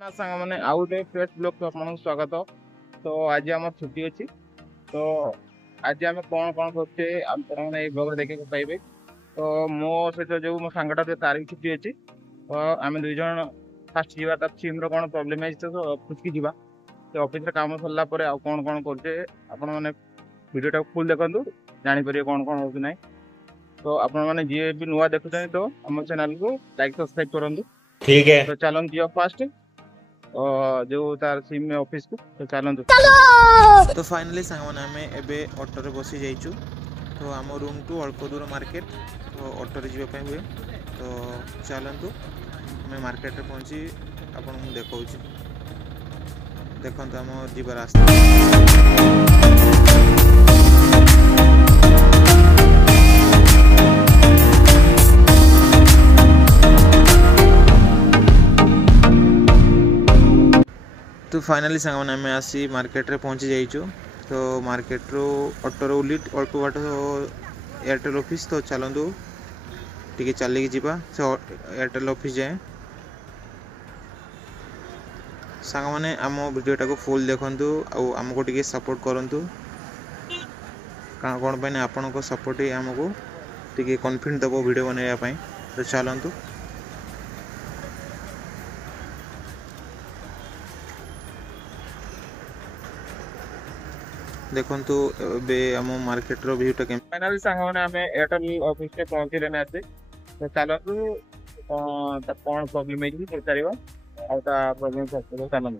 ना सांग मैंने आउ गोटे फ्रेश ब्लॉग को आपको स्वागत। तो आज आम छुट्टी अच्छी। तो आज आम कौन कौन करते आपने ब्लॉग देखा पाइबे। तो मो सहित जो मो सांगटा तार भी छुट्टी अच्छी। तो आम दुई जन फास्ट जावा तार सिम कौन प्रोब्लेम है तो फुटकी जावा तो ऑफिस काम सरला कौन कौन करते आपण मैंने वीडियो फुल देखु जापर कौन कौन हो ना। तो आपण मैंने जी भी नुआ देखुं तो आम चैनल को लाइक सब्सक्राइब करूँ। ठीक है। तो चलन जी फास्ट जो तार सिम में ऑफिस को तो चलते। तो फाइनली सांगने आम एवं ऑटो रे बसी जाइचु। तो आम रूम टू अल्प दूर मार्केट तो ऑटो रे जावाई हुए। तो चलतु आम मार्केट रे पहुँची आपको देखा देखते आम जीवा रास्ता। तो फाइनली सांगने आम आसी मार्केट रे पहुँची जाइचु। तो मार्केट रो ऑटो रो उली अल्प बाट एयरटेल ऑफिस। तो चलतु टी चलिए जावा से एयरटेल ऑफिस जाए। सांग मैंने आम वीडियोटा को फुल देखु आमको टी सपोर्ट करूँ कौन पे आपण को सपोर्ट ही आमको टी कॉन्फिडेंस दबो वीडियो बनाइए। तो चलतु देखंतु बे आम मार्केट रो व्यूटा के फाइनली सांग मैंने आम एयरटेल ऑफिस से पहुँचे आज। तो चलतु कौन प्रोब्लेम है पचार प्रोब्लेम चलते।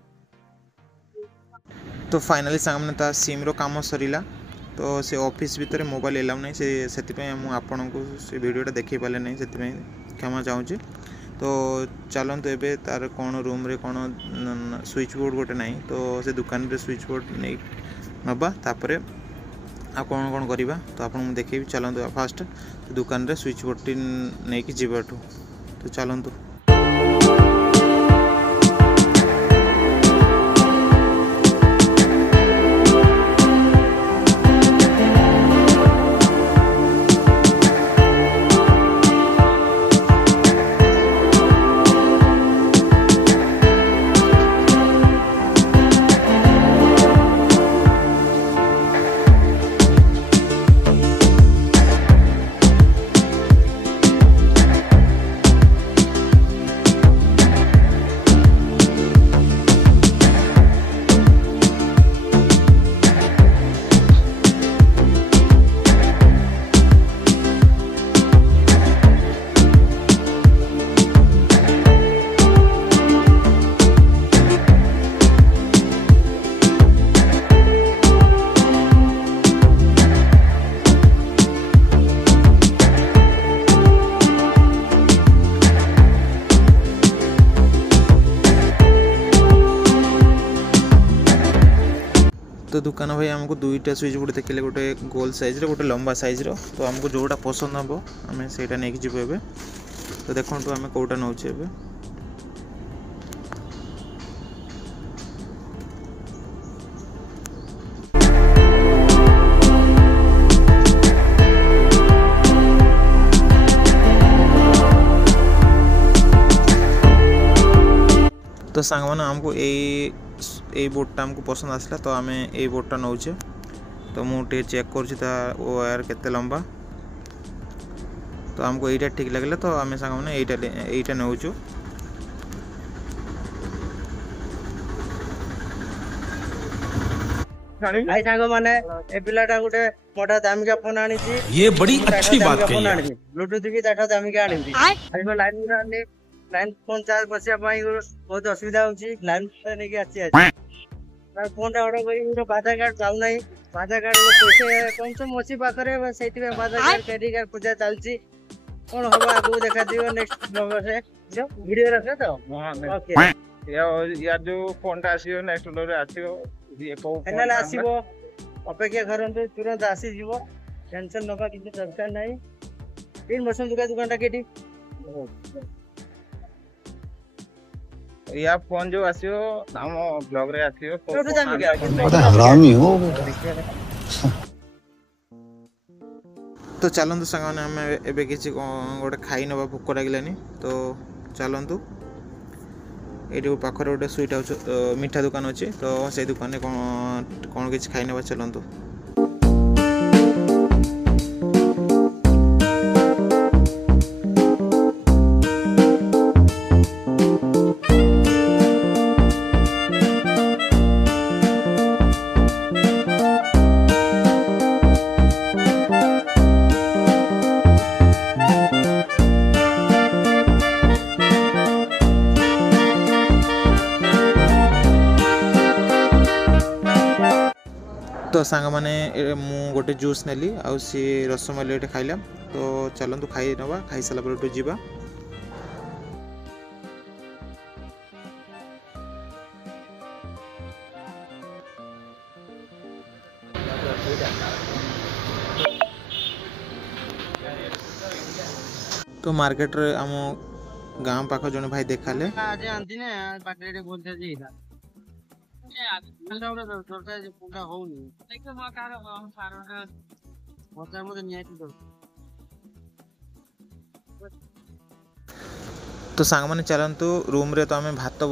तो फाइनली सांग ता सिम रो काम सरीला। तो से ऑफिस भीतर मोबाइल एलाउ नहीं से आपण को से वीडियोटा देखी पारे नहीं से क्षमा चाहूँगी। तो चलतु एबे तार कौन रूम रे कौन स्विच बोर्ड गोटे नहीं तो से दुकान रे स्विच बोर्ड नहीं नबा तापरे आ कौन कौन करवा तो आपको मुझे देखेबी। चलतु फास्ट दुकान रे स्विच बोर्ड टी नहीं कि जीवाठू। तो चलतु तो दुकान भाई आमको दुईटा स्विच बोर्ड देखिले गोटे गोल साइज रो गोटे लंबा साइज रो। तो आमको जोटा पसंद हम आम से नहीं जीव ए। तो देखो आम कौटा नौ ए। तो सांग मैंने आमको ये बोर्डटा आमको पसंद आसला। तो आम ये बोर्डटा नौचे। तो मुझे चेक कर वायर केते लंबा। तो आमको यहीटा ठीक लगे तो आम सांग मैंने यहीटा नौचु। भाई सांग माने ए पिलाटा गुटे मोटा दामिका फोन आनी छी। ये बड़ी अच्छी बात कही है। ब्लूटूथ भी ताठा दामिका आनी छी। आइको लाइन फोन चार्ज बसिया पाई बहुत असुविधा होची। लाइन ने के आछि फोन टा ऑर्डर करी तो बाधा कार्ड जाउ नाही। बाधा कार्ड पैसे कम से मोची पाखरे सेति में बाधा कार्ड क्रेडिट कार्ड पूजा चलची। कोन होबा आगु देखा दियो नेक्स्ट ब्लॉग से जो वीडियो रखे तो ओके यार जो फोन टा आसीयो नेक्स्ट ब्लॉग रे आसीयो ये को फाइनल आसीबो अपेक्षा करंतु तुरंत आसी जीवो। टेंशन नबा किछ दरकार नाही। 3 वर्ष दुकान टा केटी या फोन जो आसियो हम ब्लॉग रे आसियो हरामी हो। तो चलतु सांगने आम एबे किसी गोटे खाई नवा भोक लगे। तो चलतु ये पाखर गोटे स्वीट हाउस मिठा दुकान अच्छे तो से दुकान में कौन किसी खाई ना चलतु। तो सांग मैंने मु गोटे जूस नेली आउ सी रसमलाई खाइला तो चलतु खाई नवा खाई सारा पर जीवा। तो मार्केट रे आम गाँव पाख जने भाई देखाले आज आंती ने पाकड़े बोलते जी तो सांग मैंने चलतु रूम रे तो आम भात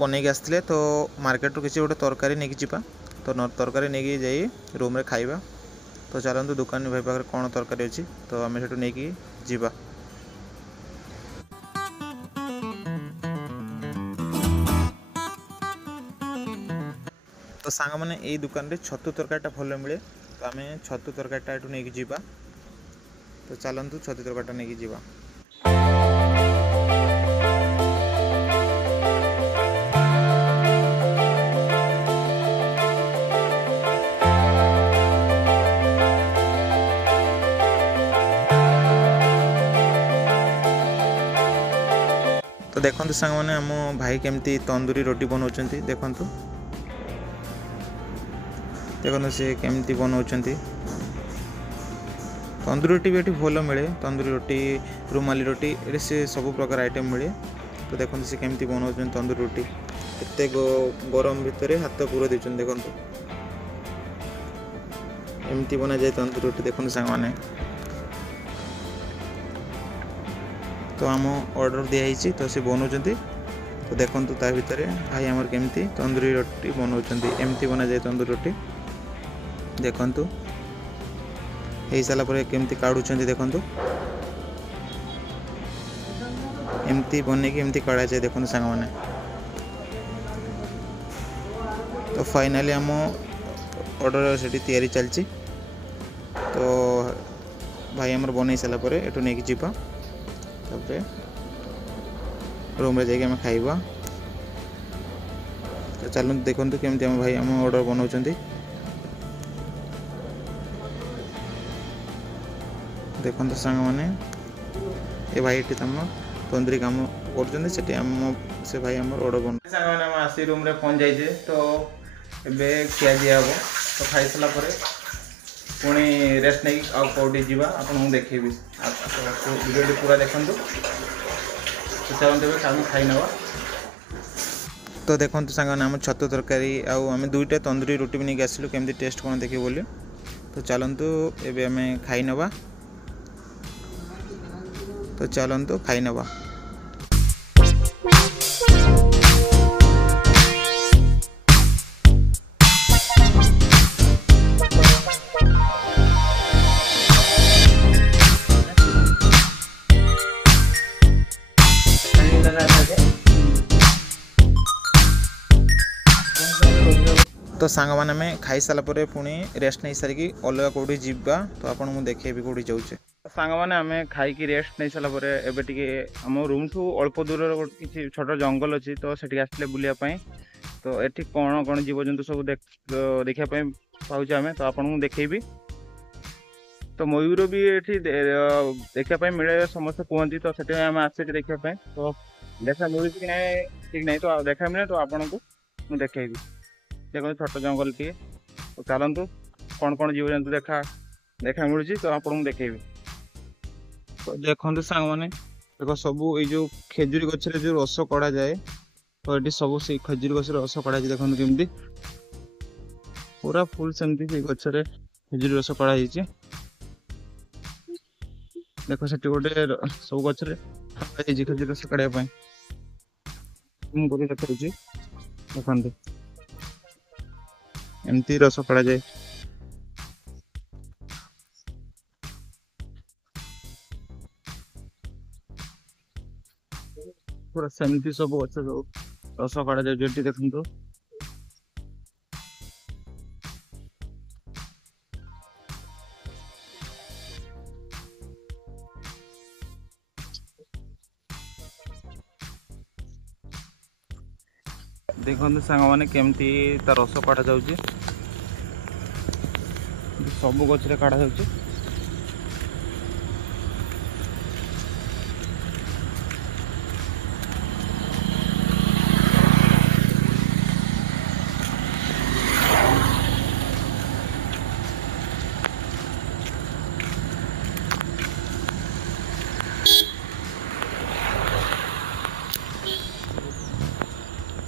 बनई आसते तो मार्केट रू किसी गोटे तरकारी नहीं जीवा तो तरकारी नहीं जाई रूम रे खाइबा। तो चलतु दुकान भाई पाखे कौन तरकारी अच्छी तो आम से नहीं जीवा। तो सांग मैंने यही दुकान रे छतु तरकारीटा भल मिले तो आम छतु तरकारीटा एठू नहीं जीवा। तो चलतु छतु तरकारीटा नहीं जीवा। तो देखो सांग मैंने आम भाई केमती तंदूरी रोटी बनाऊँ देखु देखो सी केमती बनाऊँच तंदूरी रोटी भी ये भल मिले तंदूरी रोटी रुमाली रोटी ये से सब प्रकार आइटम मिले। तो देखो सी केमती बनाऊँ तंदूरी रोटी एत गरम भितर हाथ पूरा देते देखो एमती बना जाए तंदूरी रोटी देखो सांग मैंने। तो आम ऑर्डर दिखाई तो सी बनाऊँ तो देखो ता भितर भाई आमर केमती तंदूरी रोटी बनाऊँ एमती बना जाए तंदूरी रोटी देखु हो सारापर केमती काढ़ुं देखु एमती बनई एमती काढ़ा जाए देखो सांग मैंने। तो फाइनाली आम ऑर्डर से तैयारी चलती तो भाई आमर बनई सारापर एठू नहीं जीवा तापर रूम रे जाके खाइबा। तो चलते देखो केमती आम भाई आम ऑर्डर बनाऊँ देखो सांग मैंने ये भाई ये तुम तंदूरी काम कर से भाई आम ऑर्डर बना सांग मैंने आसी रूम रे पहुँच जाइए तो ये खिया दिया हम तो खाई सारा पुणी रेस्ट नहीं कौटी जावा आपको देखेबी वीडियो पूरा देखु तो चलते खाई नवा। तो देखो सांग आम छतु तरकारी आम दुईटा तंदूरी रोटी भी नहीं आसलु केमती टेस्ट कौन देखिए बोली। तो चलतु एबे आम खाई नवा। तो चलतु खाई नवा। तो सांग मैंने आम खाई सारापर पुणी रेस्ट नहीं सारिकी अलग कौटी जीवा तो आपको मुझे देखेबी कौटी जाऊे। सांग मैंने आम खाई रेस्ट नहीं सारापर एबे टिके आम रूम ठू अल्प दूर किसी छोट जंगल अच्छी तो से आसते बुलायापाई तो ये कौन कौन जीवजंतु सब देखापी पाऊँ आम तो आपको देखेबी। तो मयूर भी ये देखापी मिले समस्त कहती तो से आम आस देखापी तो देखा मिलूँ कि ना ठीक नहीं तो देखा मिले तो आपन को मुझे देखेबी। देखो छोट जंगल टे तो चलतु कौन कौन जीवजंतु देखा मिलूँ तो आपको देखेबी। तो देखो सांग मैंने देखो सबू ये जो खेजुरी गचर जो रस कड़ा जाए तो ये सब से खेजुरी गच रस कड़ा देखो केमती पूरा फुल सेमती गचर खेजुरी रस कड़ा देखो से गोटे सब गचर खेजुरी रस काढ़ापी ଜୁମ୍ କରି ଦେଖାଉଛି ଦେଖନ୍ତୁ ଏମିତି ରସ କଢ଼ାଯାଏ। ପୁରା ସେମିତି ସବୁ ଗଛ ସବୁ ରସ କଢ଼ାଯାଉଛି ଏଠି ଦେଖନ୍ତୁ। ଦେଖନ୍ତୁ ସାଙ୍ଗମାନେ କେମିତି ତା ରସ କଢ଼ାଯାଉଛି, ସବୁ ଗଛରେ କଢ଼ାଯାଉଛି।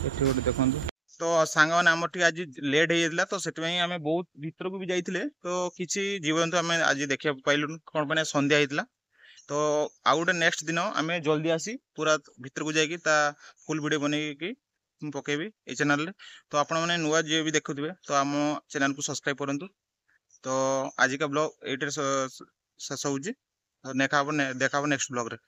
ଏଠି ଗୋଟେ ଦେଖନ୍ତୁ। ତ ସାଙ୍ଗମାନେ ଆମର ଟିକେ ଆଜି ଲେଟ୍ ହେଇଯାଇଥିଲା, ତ ସେଥିପାଇଁ ଆମେ ବହୁତ ଭିତରକୁ ବି ଯାଇଥିଲେ, ତ କିଛି ଜୀବଜନ୍ତୁ ଆମେ ଆଜି ଦେଖିବାକୁ ପାଇଲୁନି। କ'ଣ ପାଇଁ ନା ସନ୍ଧ୍ୟା ହେଇଥିଲା। ତ ଆଉ ଗୋଟେ ନେକ୍ସଟ ଦିନ ଆମେ ଜଲ୍ଦି ଆସି ପୁରା ଭିତରକୁ ଯାଇକି ତା ଫୁଲ୍ ଭିଡ଼ିଓ ବନେଇକି ମୁଁ ପକେଇବି ଏଇ ଚ୍ୟାନେଲରେ। ତ ଆପଣମାନେ ନୂଆ ଯିଏ ବି ଦେଖୁଥିବେ ତ ଆମ ଚ୍ୟାନେଲକୁ ସବସ୍କ୍ରାଇବ୍ କରନ୍ତୁ। ତ ଆଜିକା ବ୍ଲଗ୍ ଏଇଠାରେ ଶେଷ ହେଉଛି। ଦେଖା ହବ ନେକ୍ସଟ ବ୍ଲଗ୍ରେ।